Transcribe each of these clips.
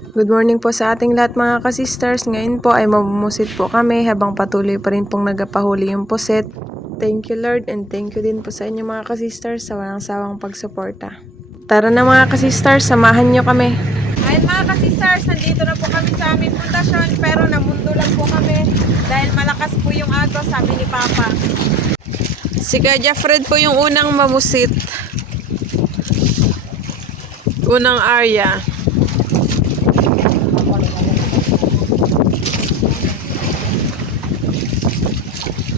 Good morning po sa ating lahat mga kasisters. Ngayon po ay mamumusit po kami habang patuloy pa rin pong nagapahuli yung pusit. Thank you Lord and thank you din po sa inyo mga kasisters sa walang sawang pagsuporta. Tara na mga kasisters, samahan nyo kami. Ayun mga kasisters, nandito na po kami sa aming pundasyon pero namundo lang po kami dahil malakas po yung agos, sabi ni Papa. Si Kuya Fred po yung unang mamusit. Unang area.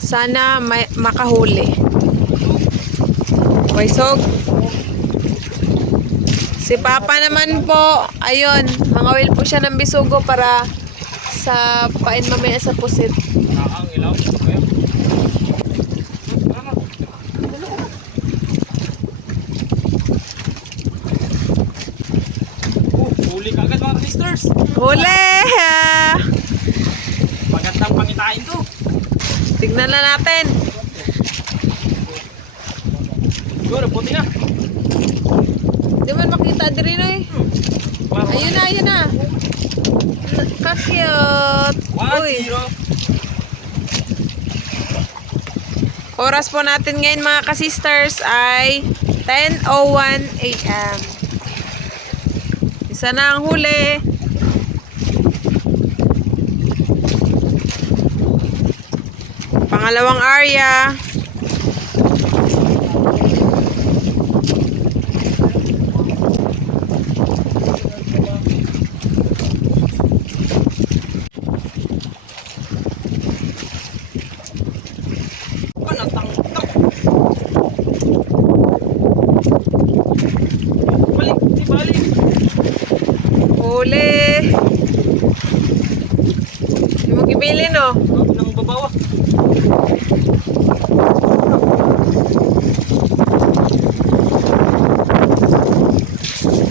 Sana makahuli. Waisog. Si Papa naman po, ayun, mangawil po siya ng bisugo para sa pain mamaya sa pusit. Ang ilaw. Huli ka agad mga sisters. Huli! Magandang pangitain to. Tignan na natin. Siguro, puti na. Di man makita din eh. Ayun na, ayun na. Kakyot. Uy. 1-0. Oras po natin ngayon mga kasisters ay 10:01 AM. Isa na ang huli. Pangalawang area. Balik, di balik. Huli. Hindi mo gibilin oh. Grabe ng babawa.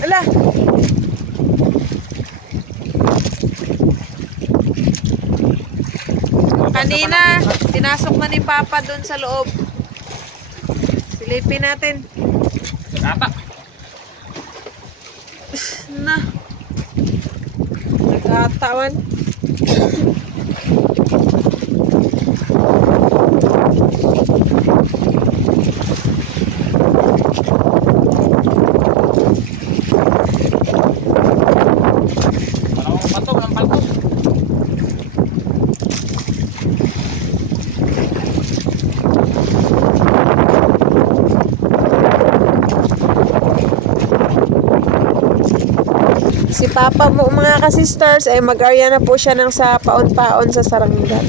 Ala. Kanina, tinasok na ni Papa doon sa loob. Silipin natin. Nagata. Na. Nag-atawan. Parang patog ng paltos. Si Papa mo mga kasisters ay mag-area na po siya ng sa paon-paon sa saranggan.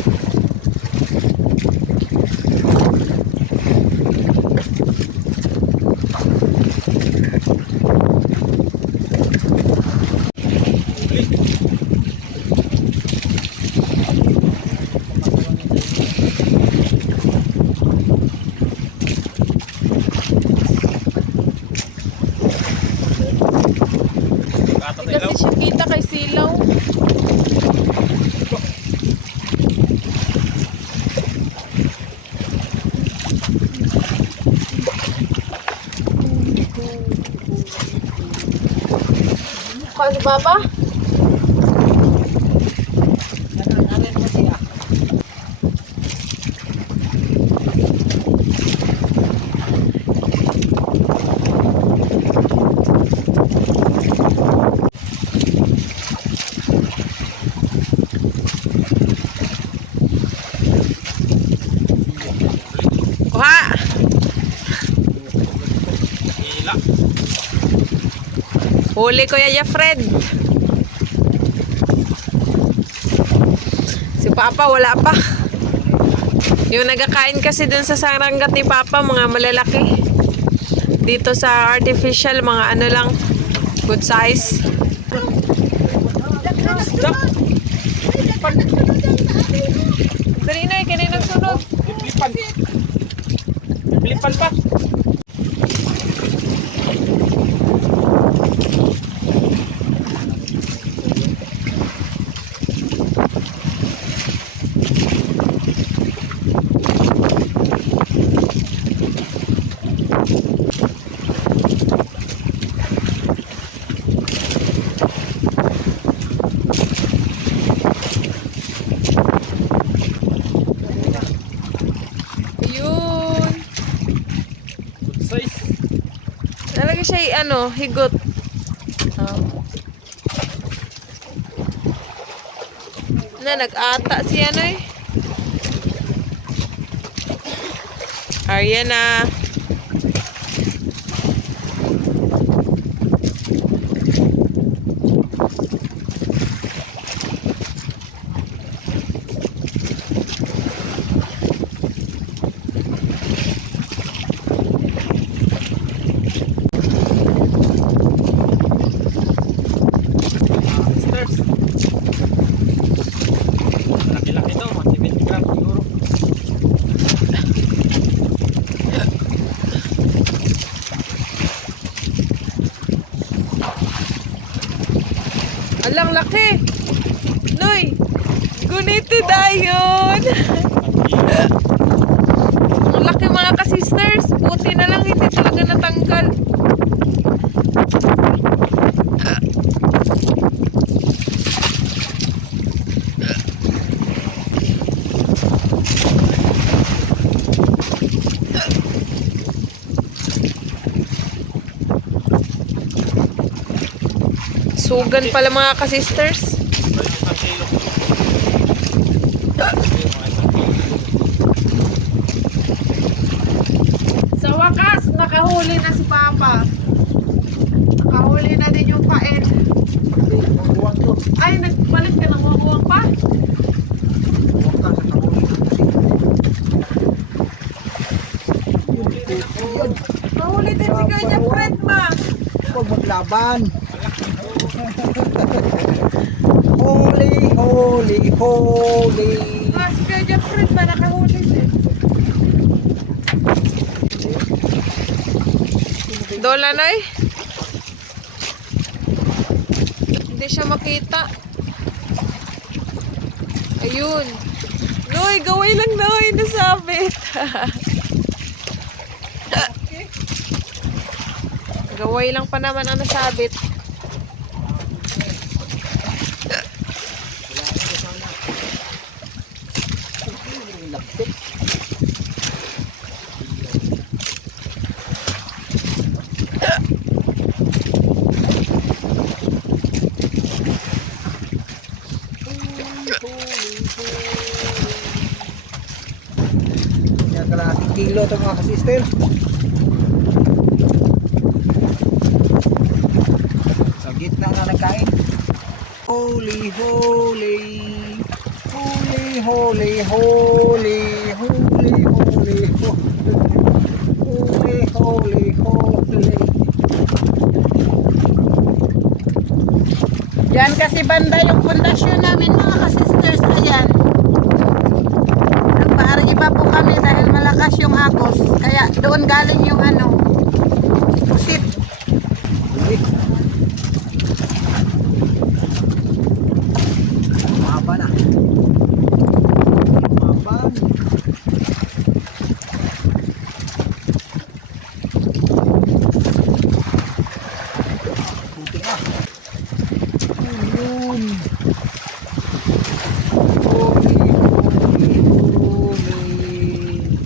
Nagata Hindi kasi siya kita kay Silaw. Kau si Papa? Kuha! Hila. Huli ko ya Fred. Si Papa wala pa. Yung nagkakain kasi dun sa saranggat ni Papa, mga malalaki. Dito sa artificial, mga ano lang, good size. Dali na, kanina nagsunog. Iplipan. Iplipan pa. ano, higot. Oh. Na, nag-ata si ano eh. Arya na. Sisters. Laki-laki to, mga 70 grams siguro. Alang laki. Noy, gunito dayon. Ang laki mga ka-sisters. Puti na lang, hindi talaga natanggal. Sugan pala mga ka-sisters. Ito yung isang kilo. Ito yung mga isang kilo. Sa wakas, nakahuli na si Papa. Nakahuli na din yung paen. Ay, nagbalik ka ng wakuwang pa? Nahuli din si Kanya Fred, ma. Huwag maglaban. Holy, holy, holy. Si Kanya Fred ba nakahuli din? Dola, Noy? Hindi siya makita. Ayun. Noy, gaway lang, Noy. Nasabit. Gaway lang pa naman ang nasabit. Yan kalahating kilo ito mga ka-sister. Sa gitna na nagkain. Holy, holy. Holy, holy, holy. Holy, holy, holy. Holy, holy, holy. Yan kasi banda yung pundasyon namin mga ka-sisters. Ayan. Nagpaariba po kami dahil malakas yung agos. Kaya doon galing yung ano, pusit. Uy. Mahaba na. Mahaba. Puti na. Ayun. Holy, holy, holy.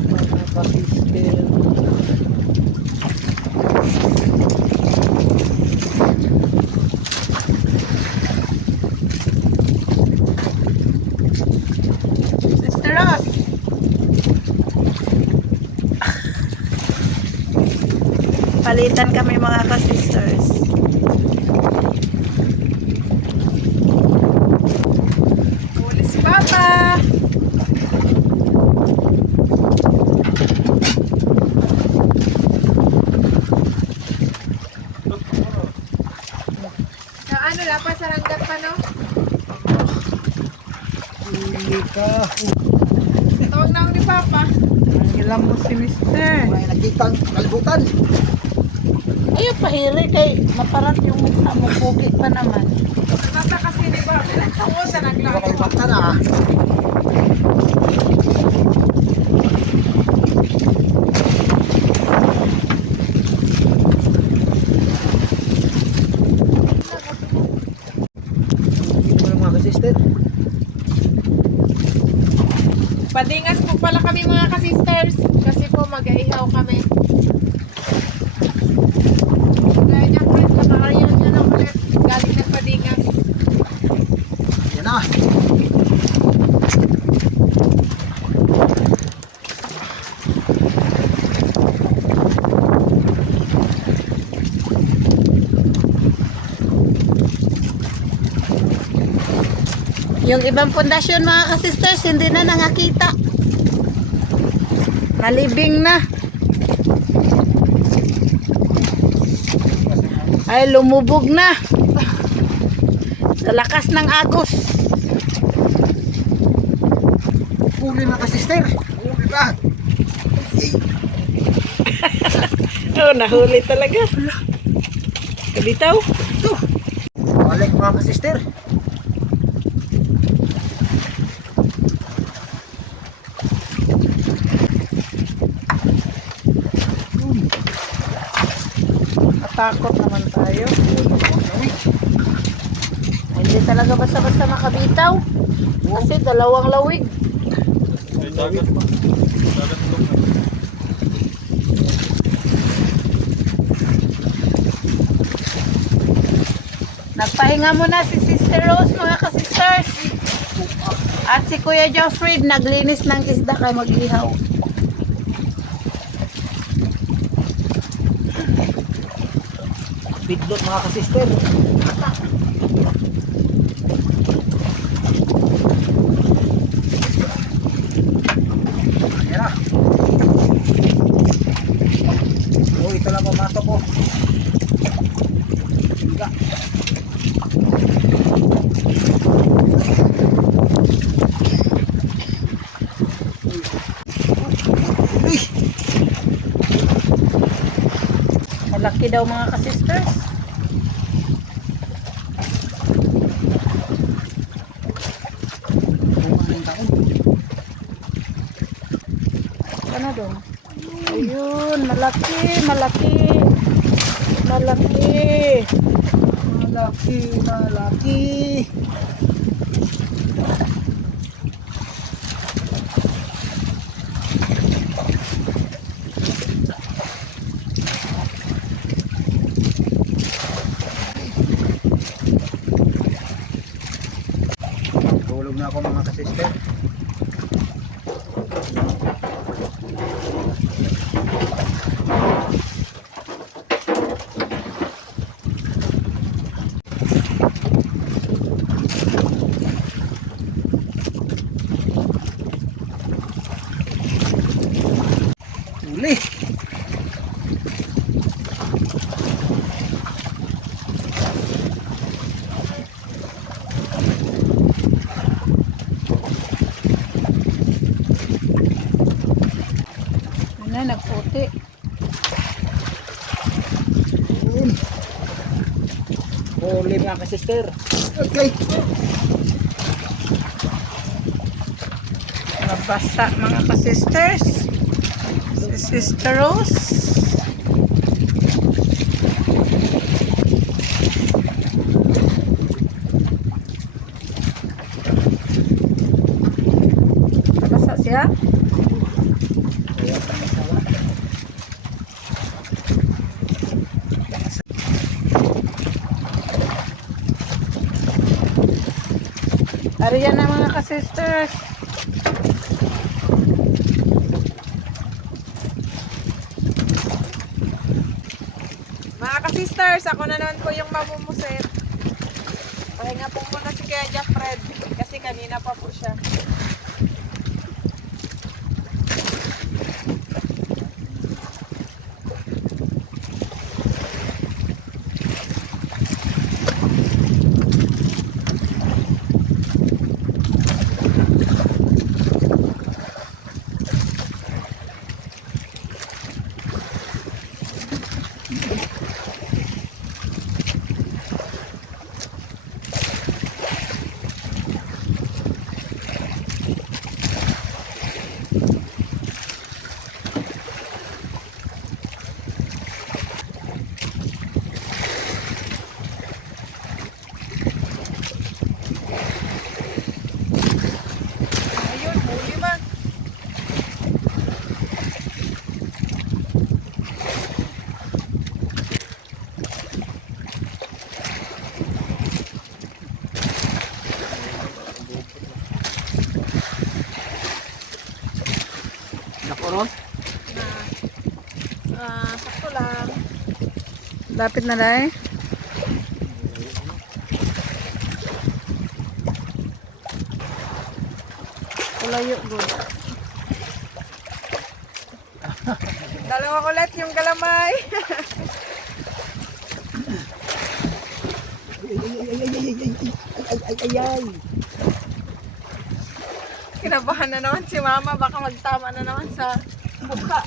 Mga ka-sister. Sister Ross. Palitan kami mga ka-sisters. Huli si Papa. Na ano, dapat sa hanggat pa, no? Huli ka. Tawag na ako ni Papa. Ang ilam mo si Mister. May nakita ang kalibutan. Ayun pahiri kay maparat yung mukha mo. Pugi pa naman. Nasa kasi ni Papa. Ako sa Hindi ba naglago. kalibutan ah? Hindi mo mga ka-sister. Padingas po pala kami mga ka-sisters. Kasi po mag-aihaw kami. Kaya Yung ibang pundasyon mga ka-sisters, hindi na nakakita. Nalibing na. Ay, lumubog na. Sa lakas ng agos. Huli na ka sister. Huli na. Oh, nahuli talaga. Kabitaw. Ito. Balik mga ka sister. Natakot naman tayo. Hindi talaga basta-basta makabitaw. Kasi dalawang lawig. May dagat pa. Dagat ito. Nagpahinga muna si Sister Rose mga ka-sisters. At si Kuya Joffrey naglinis ng isda kay mag-ihaw. Bidlot mga ka sister. Ayan na. Oh, ito lang pamato ko. Higa. Uy! Malaki daw mga ka-sisters. Ano daw? Ayun, malaki, malaki. Malaki. Malaki, malaki. Tulog na ako mga ka-sister. Uli. Ano, nagputi. Yun. Huli mga ka-sister. Okay. Nabasa mga ka-sisters. Si Sister Rose. Nabasa siya. Ariyan na mga ka-sisters. Mga ka-sisters, ako na naman po yung mamumusit. Pahinga po muna si Kuya Jeffred kasi kanina pa po siya. Ayun, huli man. Nakuron. Sakto lang. Lapit na dahil. Layo go. Dalawa ulit yung galamay. Ay. Kinabahan na naman si mama. Baka magtama na naman sa mukha.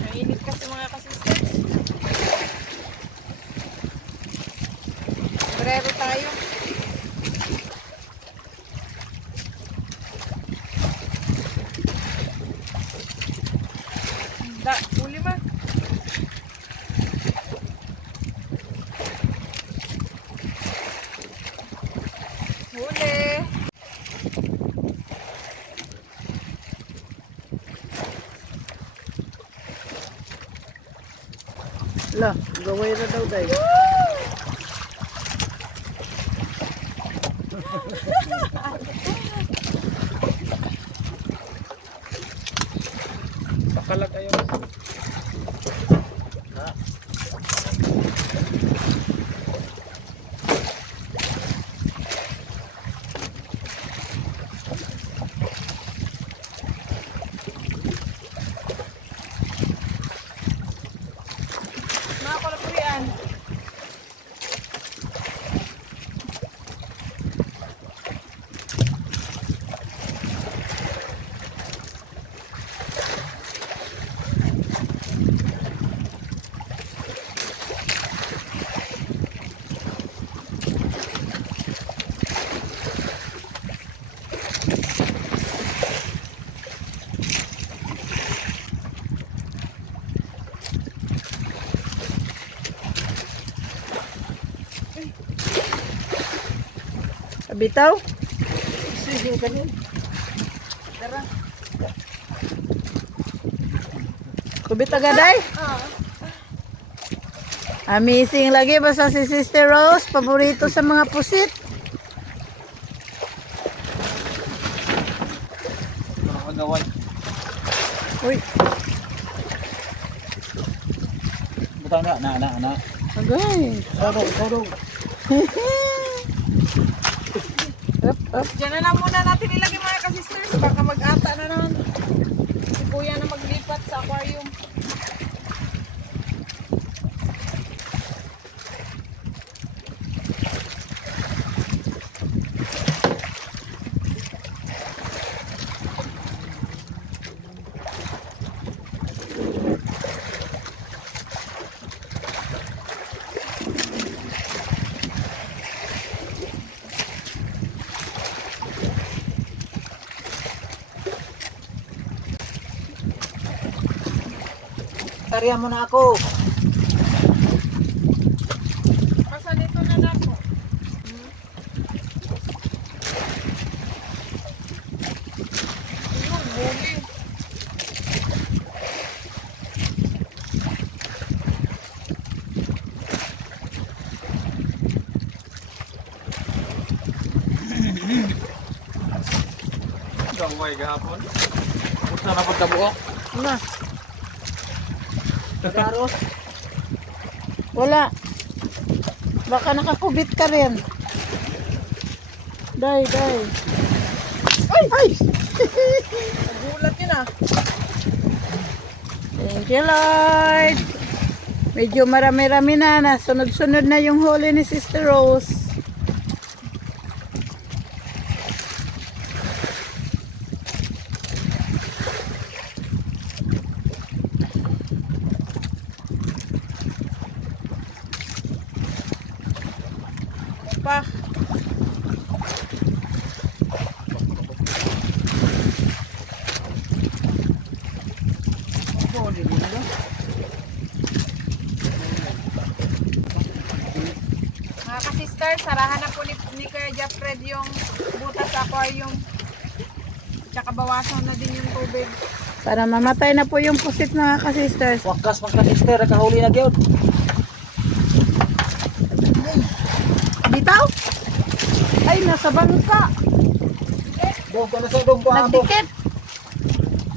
Mainit kasi mga kasisters. Brero tayo. Huli ma. Huli. La, gaway na daw day. Pakalag kayo. Mga kulapurian. Bitaw? Sige kanin. Dara. Kubit agad ay? Amazing lagi basta si Sister Rose, paborito sa mga pusit. Nakakagaway. Uy, Butang na. agay. Kodong. Up. Diyan na lang muna natin ilagay mga kasisters. Baka mag-ata na naman. Si kuya na maglipat sa aquarium. Tarihan mo na ako. Pasan ito na nako. Yun, huli. Gaway gahapon. Pusa na pagkabuok. Na, Tagaros. wala. Baka nakakubit ka rin. Day. Ay! Nagulat yun ah. Thank you, Lord. Medyo marami-rami na. Sunod-sunod na yung huli ni Sister Rose. Pa. Mga ka-sister, sarahan na po ni Kuya Jeffred yung butas sa aquarium. Tsaka bawasan na din yung tubig. Para mamatay na po yung pusit mga ka-sisters. Wakas mga ka-sister, nakahuli na gyud. Bitaw? Ay, nasa bangka. Dong ko na sa dong ko amo. Nagdikit.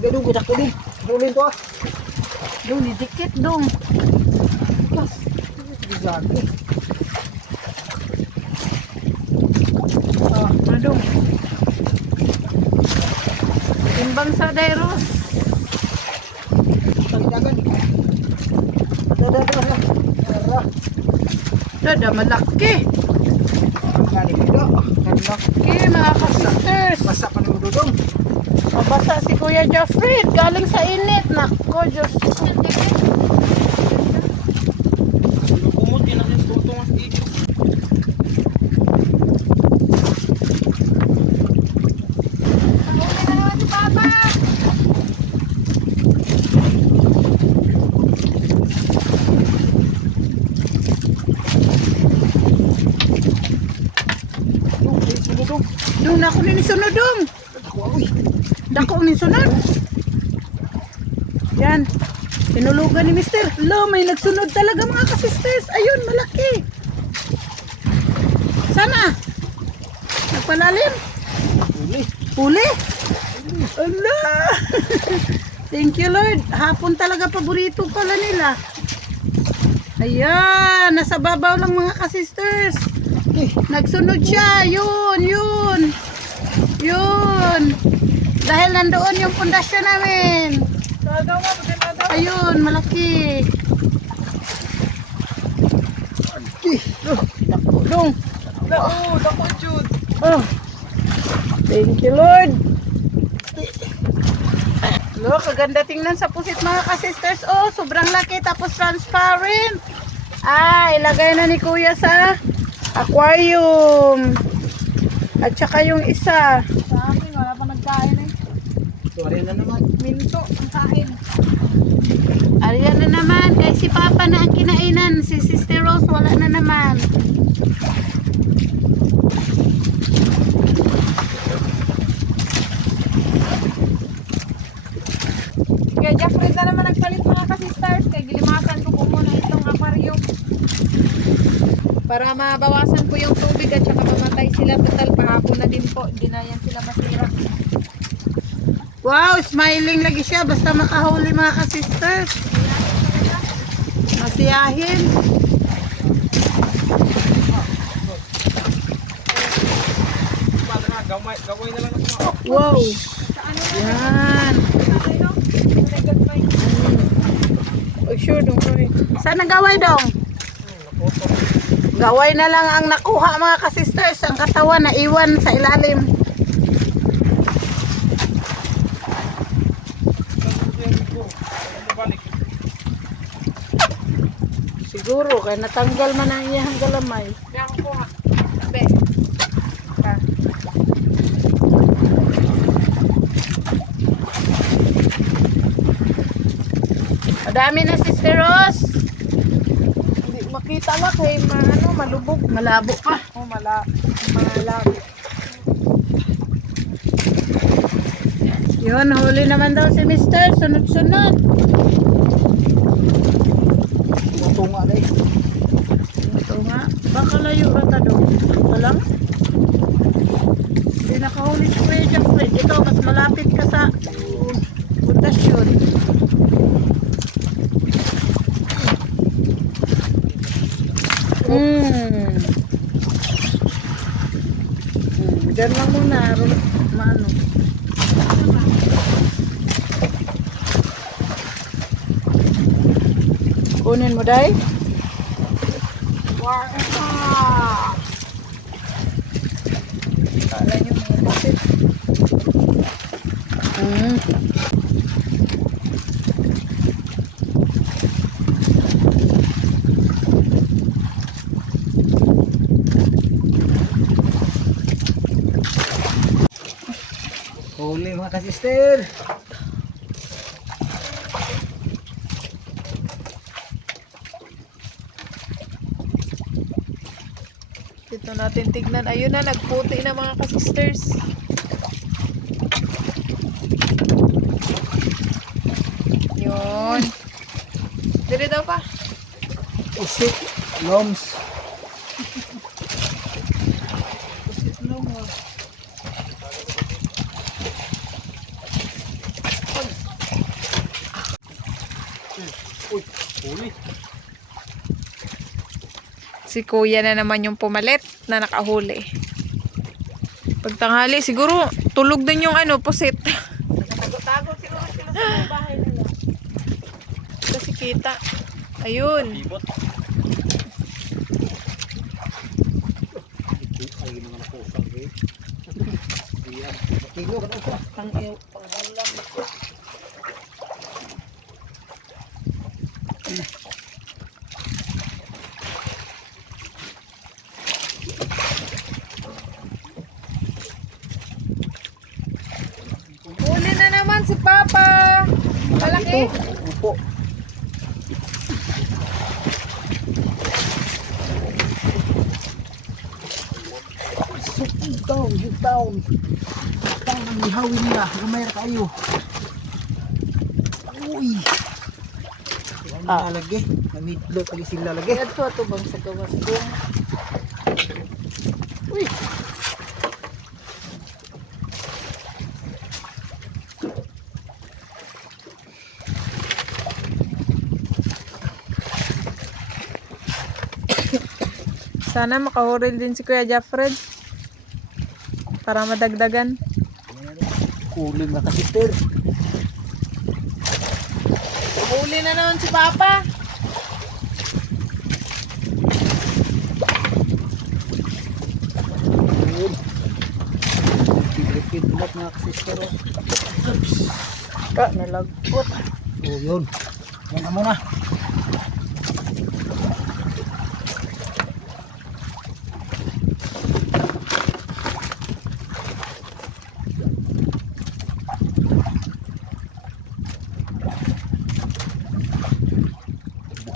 Dong ko ko din. Hulin to ah. Dong, didikit dong. Wakas. Gigante. Madong. Timbang sa Dairos. Pagdagan. Dada. Dada, malaki. Gani ko. Malaki mga ka-sisters. Basa pa ni dudong. Mabasa si Kuya Joffrey. Galing sa init. Nako, Diyos. Kumot din ang tutong ang igil. Dong, ako ni sunod dong. Dako ni sunod. Yan. Tinulugan ni Mister. Lo, may nagsunod talaga mga ka-sisters. Ayun, malaki. Sana. Nagpalalim. Huli. Huli. Ala. Thank you Lord. Hapon talaga paborito pala nila. Ayan. Nasa babaw lang mga ka-sisters. Nagsunod siya. Yun. Dahil nandoon yung pundasyon namin. Ayun, malaki. Dako dong. Dako Jude. Oh. Thank you Lord. Look, kaganda tingnan sa pusit mga ka-sisters. Oh, sobrang laki tapos transparent. Ilagay na ni Kuya sa aquarium. At saka yung isa. Sa akin, wala pa nagkain eh. Sorry na naman. Minto, ang kain. Ariyan na naman. Eh, si Papa na ang kinainan. Si Sister Rose wala na naman. Kaya Jeffrey na naman nagpalit mga ka-sisters. Kaya gilimasan ko po muna itong aquarium. Para mabawasan po yung tubig at saka mamatay sila. Total, pahapon na din po. Hindi na yan sila masira. Wow, smiling lagi siya. Basta makahuli mga ka-sisters. Masiyahin. Gaway na lang ako. Wow. Yan. Oh, sure dong. Saan ang gaway dong? Gaway na lang ang nakuha mga ka-sisters. Ang katawan na iwan sa ilalim. Siguro kaya natanggal man ang iyang galamay. Kaya ako po nga. Sabi. Madami na Sister Rose. Hindi makita nga kay malubog. Malabo pa. Malabo. Yun, huli naman daw si Mister. Sunod-sunod. Tunga na eh. Ito nga. Baka layo rata doon. Ito lang. Hindi nakahuli si Kuya Jeffrey. Ito, mas malapit ka sa pundasyon. Diyan lang muna. Maano. Kunin mo, Day. Kala nyo may bakit. Huli mga ka-sister. Dito natin tignan. Ayun na, nagputi na mga ka-sisters. Dire daw pa. Pusit, loms. Uy, huli. Si kuya na naman yung pumalit na nakahuli. Pagtanghali, siguro tulog din yung pusit. Tago-tago siguro sila sa may bahay nila. Kasi kita. Ayun. Tibot. Ay, mga nakosang eh. Ayan, matilo ka na siya. Pang-ulam. Huli na naman si Papa. Malaki. Upo. Sit down, sit down. Down ang ihawin nila. Lumayra kayo. Uy. Lagi. Namidlo tali sila lagi. Ito ato bang sa gawas ko. Uy. Sana makahuril din si Kuya Jaffred. Para madagdagan. Kulim na kasister. Huli na naman si Papa. Yun. Lipid ulit mga kasister. Ka, nalagpot. Oh, yun. Yan na muna.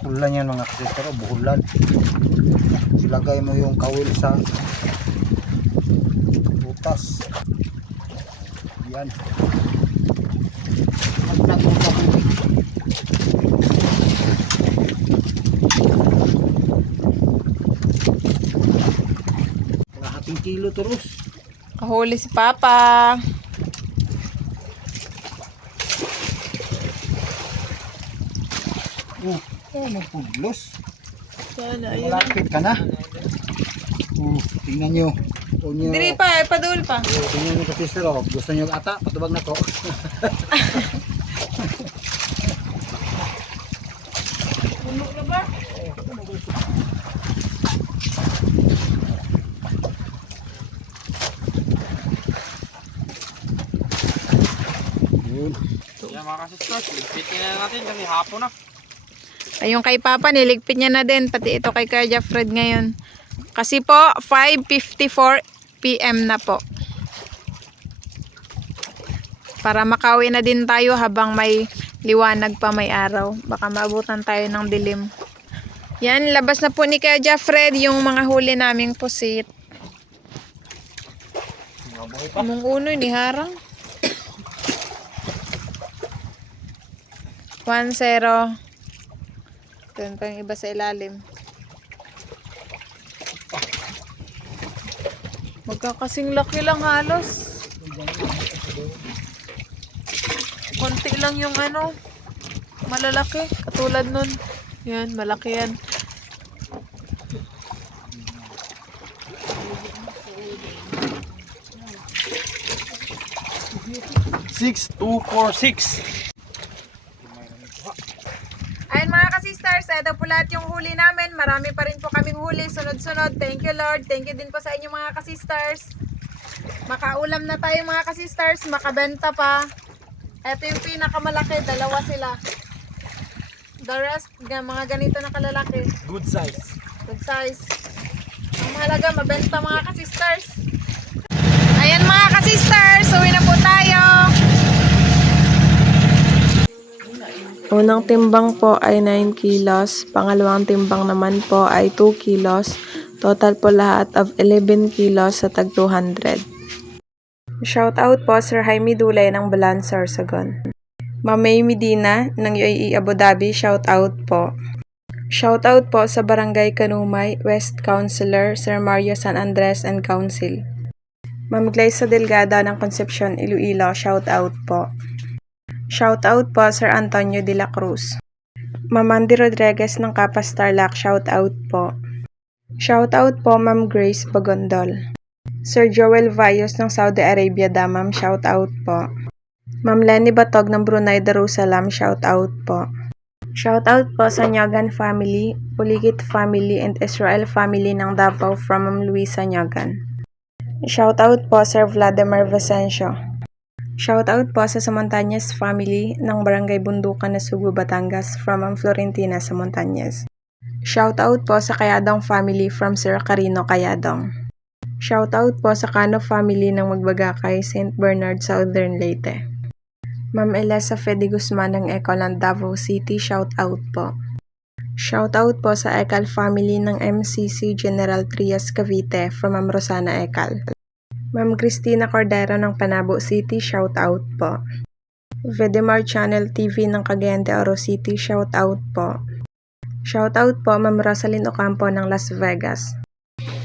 Buhulan yan mga kasister. Buhulan. Ilagay mo yung kawil sa butas. Yan. Magdag mo sa tubig. Kalahating kilo terus. Kahuli si Papa. Nagpuglos. Sana, ayun. Malapit ka na. Tingnan nyo. Diri pa, padul pa. Tingnan nyo kasi sir. Gusto nyo ata, patubag na ko. Puno na ba? Yun. Yan mga kasisters, ligpitin na natin kasi hapon na. Ayun kay Papa, niligpit niya na din. Pati ito kay Kuya Jaffred ngayon. Kasi po, 5:54 PM na po. Para makauwi na din tayo habang may liwanag pa, may araw. Baka maabutan tayo ng dilim. Yan, labas na po ni Kuya Jaffred yung mga huli naming pusit. Mga buhay pa. Mong uno, ni harang. 1-0. Doon pa yung iba sa ilalim. Magkakasing laki lang halos. Konti lang yung malalaki. Katulad nun. Yan, malaki yan. 6,246. Ayun mga ka-sisters, ito po lahat yung huli namin. Marami pa rin po kaming huli, sunod-sunod. Thank you Lord. Thank you din po sa inyo mga ka-sisters. Makaulam na tayo mga ka-sisters, makabenta pa. Ito yung pinakamalaki, dalawa sila. The rest, mga ganito na kalalaki. Good size. Good size. Ang mahalaga, mabenta mga ka-sisters. Ayan mga ka-sisters, uwi na po tayo. Unang timbang po ay 9 kilos. Pangalawang timbang naman po ay 2 kilos. Total po lahat of 11 kilos sa tag 200. Shout out po Sir Jaime Dulay ng Balancer, Sagon. Ma'am May Medina ng UAE Abu Dhabi, shout out po. Shout out po sa Barangay Kanumay, West Councilor Sir Mario San Andres and Council. Ma'am Glyza Delgado ng Concepcion, Iloilo, shout out po. Shout out po Sir Antonio de la Cruz. Ma'am Andy Rodriguez ng Kapas Tarlac, shout out po. Shout out po Ma'am Grace Bagondol. Sir Joel Vayos ng Saudi Arabia Damam, shout out po. Ma'am Lenny Batog ng Brunei Darussalam, shout out po. Shout out po sa Nyagan family, Puligit family and Israel family ng Davao from Ma'am Luisa Nyagan. Shout out po Sir Vladimir Vicencio. Shout out po sa Samontañez family ng Barangay Bundukan na Sugu, Batangas from Ma'am Florentina Samontañez. Shout out po sa Kayadong family from Sir Carino Kayadong. Shout out po sa Cano family ng Magbagakay, St. Bernard, Southern Leyte. Ma'am Elisa Fede Guzman ng Ecoland, Davao City, shout out po. Shout out po sa Ekal family ng MCC General Trias, Cavite from Ma'am Rosana Ekal. Ma'am Cristina Cordero ng Panabo City, shout out po. Vedemar Channel TV ng Cagayan de Oro City, shout out po. Shout out po Ma'am Rosalyn Ocampo ng Las Vegas.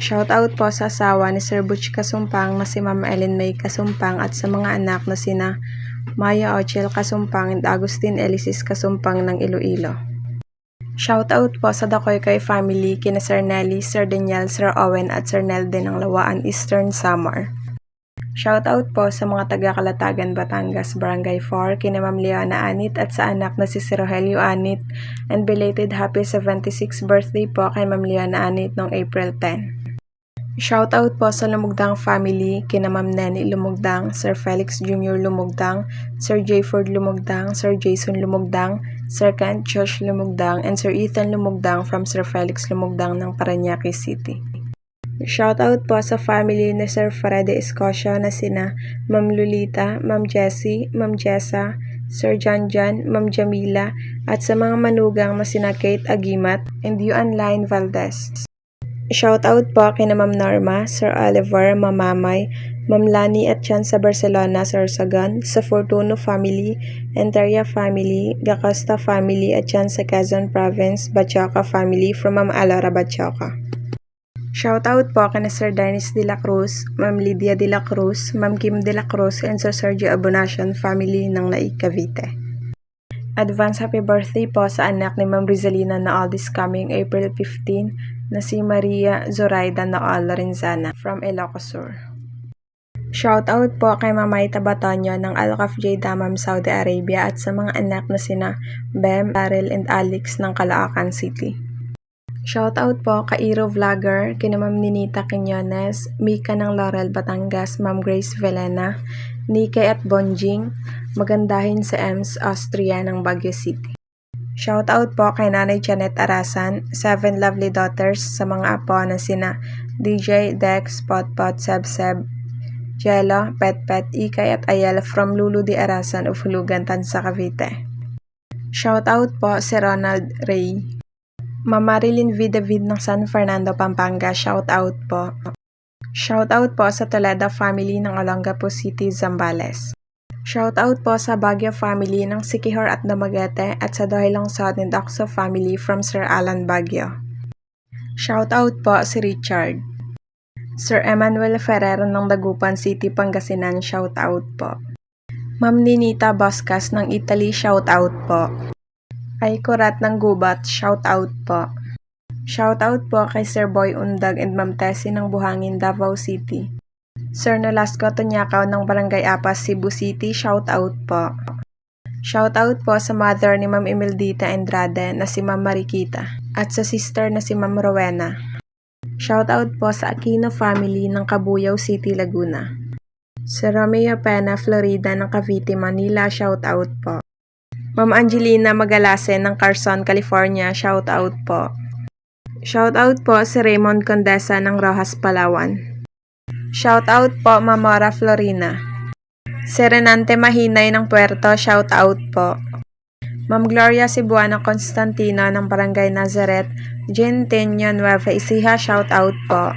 Shout out po sa asawa ni Sir Butch Kasumpang na si Ma'am Ellen May Kasumpang at sa mga anak na sina Maya Ochel Kasumpang and Agustin Elisis Kasumpang ng Iloilo. Shout out po sa Dakoykay family kina Sir Nelly, Sir Daniel, Sir Owen at Sir Nelden ng Lawaan Eastern Samar. Shout out po sa mga taga-Kalatagan, Batangas, Barangay 4 kina Ma'am Leona Anit at sa anak na si Sir Rogelio Anit, and belated happy 76th birthday po kay Ma'am Leona Anit noong April 10. Shout out po sa Lumugdang family kina Ma'am Nenny Lumugdang, Sir Felix Jr. Lumugdang, Sir Jayford Lumugdang, Sir Jason Lumugdang, Sir Kent Josh Lumugdang, and Sir Ethan Lumugdang from Sir Felix Lumugdang ng Parañaque City. Shout out po sa family ni Sir Freddy Escocia na sina Ma'am Lolita, Ma'am Jessie, Ma'am Jessa, Sir John John, Ma'am Jamila, at sa mga manugang na sina Kate Agimat and Yuan Line Valdez. Shout out po kina Ma'am Norma, Sir Oliver, Ma'am Mamay, Ma'am Lani at Chan sa Barcelona, Sir Sagan, sa Fortuno family, Enteria family, Gacosta family at Chan sa Quezon Province, Batchoca family from Ma'am Alora Batchoca. Shout out po kina Sir Dennis de la Cruz, Ma'am Lydia de la Cruz, Ma'am Kim de la Cruz, and Sir Sergio Abonacion family ng Naik, Cavite. Advance happy birthday po sa anak ni Ma'am Rizalina Naaldis coming April 15 na si Maria Zoraida Naal Lorenzana from Ilocos Sur. Shout out po kay Mamay Tabatonyo ng Al-Khaf J Damam, Saudi Arabia at sa mga anak na sina Bem, Daryl, and Alex ng Caloocan City. Shout out po kay Iro Vlogger, kina Ma'am Ninita Quiñones, Mika ng Laurel, Batangas, Ma'am Grace Velena, Nikay at Bonjing, Magandahin sa EMS, Austria ng Baguio City. Shout out po kay Nanay Janet Arasan, 7 lovely daughters sa mga apo na sina DJ, Dex, Potpot, Seb, Jello, Pet, Ikay at Ayel from Lulu de Arasan of Hulugan, Tansa, Cavite. Shout out po si Ronald Ray. Ma'am Marilyn V. David ng San Fernando, Pampanga, shout out po. Shout out po sa Toledo family ng Olongapo City, Zambales. Shout out po sa Baguio family ng Siquijor at Dumaguete at sa Dohilong South and Doxo family from Sir Alan Baguio. Shout out po si Richard. Sir Emmanuel Ferrero ng Dagupan City, Pangasinan, shout out po. Ma'am Ninita Boscas ng Italy, shout out po. Ay Kurat ng Gubat, shout out po. Shout out po kay Sir Boy Undag and Ma'am Tessie ng Buhangin, Davao City. Sir Nolasco Tonyakaw ng Barangay Apas, Cebu City, shout out po. Shout out po sa mother ni Ma'am Imildita Andrade na si Ma'am Mariquita at sa sister na si Ma'am Rowena. Shout out po sa Aquino family ng Cabuyao City, Laguna. Sir Romeo Pena, Florida ng Cavite, Manila, shout out po. Ma'am Angelina Magalase ng Carson, California, shout out po. Shout out po si Raymond Condesa ng Rojas, Palawan. Shout out po Ma'am Mora Florina. Si Renante Mahinay ng Puerto, shout out po. Ma'am Gloria Cebuano Constantino ng Barangay Nazareth, Genteño, Nueva Ecija, shout out po.